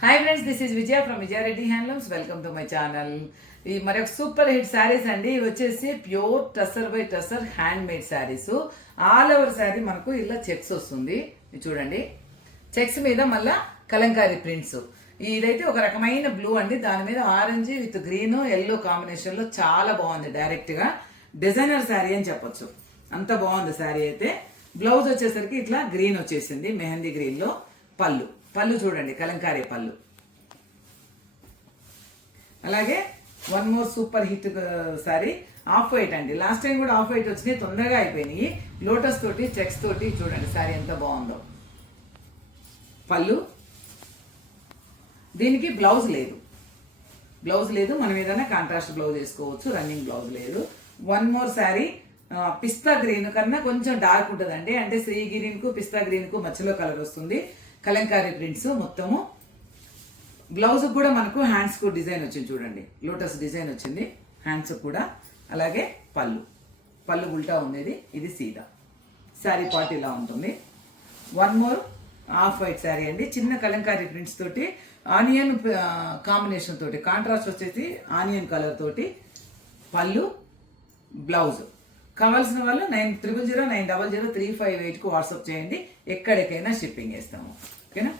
Hi friends, this is Vijaya from Vijaya Reddy handlooms. Welcome to my channel. ఈ మరొక super hit saris అండి. ఇవి వచ్చేసి pure tussar by tussar hand made saris. All over sari మనకు ఇలా చెక్స్ వస్తుంది. ఇది చూడండి, చెక్స్ మీద మళ్ళా కలంకారీ ప్రింట్స్. ఇదైతే ఒక రకమైన బ్లూ అండి, దాని మీద orange with green yellow combination లో చాలా బాగుంది. డైరెక్ట్ గా డిజైనర్ శారీ అని చెప్పొచ్చు, అంత బాగుంది శారీ అయితే. బ్లౌజ్ వచ్చేసరికి ఇట్లా గ్రీన్ వచ్చేసింది, మెహందీ గ్రీన్ లో. పళ్ళు చూడండి, కలంకారీ పళ్ళు. అలాగే one more super hit sorry off white అండి. లాస్ట్ టైం కూడా ఆఫ్ వైట్ వచ్చినాయి, తొందరగా అయిపోయినాయి. లోటస్ తోటి చెక్స్ తోటి చూడండి సారీ ఎంత బాగుందో. పళ్ళు, దీనికి బ్లౌజ్ లేదు, మనం ఏదైనా కాంట్రాస్ట్ బ్లౌజ్ వేసుకోవచ్చు, రన్నింగ్ బ్లౌజ్ లేదు. వన్ మోర్ శారీ పిస్తా గ్రీన్ కన్నా కొంచెం డార్క్ ఉంటుందండి, అంటే శ్రీ గ్రీన్ కు పిస్తా గ్రీన్ కు మధ్యలో కలర్ వస్తుంది. కలంకారీ ప్రింట్స్ మొత్తము. బ్లౌజ్ కూడా మనకు హ్యాండ్స్ కు డిజైన్ వచ్చింది చూడండి, లోటస్ డిజైన్ వచ్చింది హ్యాండ్స్ కూడా. అలాగే పళ్ళు ఉల్టా ఉండేది, ఇది సీదా. శారీ పార్ట్ ఇలా ఉంటుంది. One more off white sari అండి, చిన్న కలంకారీ ప్రింట్స్ తోటి ఆనియన్ కాంబినేషన్ తోటి, కాంట్రాస్ట్ వచ్చేసి ఆనియన్ కలర్ తోటి. పళ్ళు, బ్లౌజ్. కావాల్సిన వాళ్ళు 9009003558కు వాట్సాప్ చేయండి, ఎక్కడికైనా షిప్పింగ్ చేస్తాము. ఓకేనా?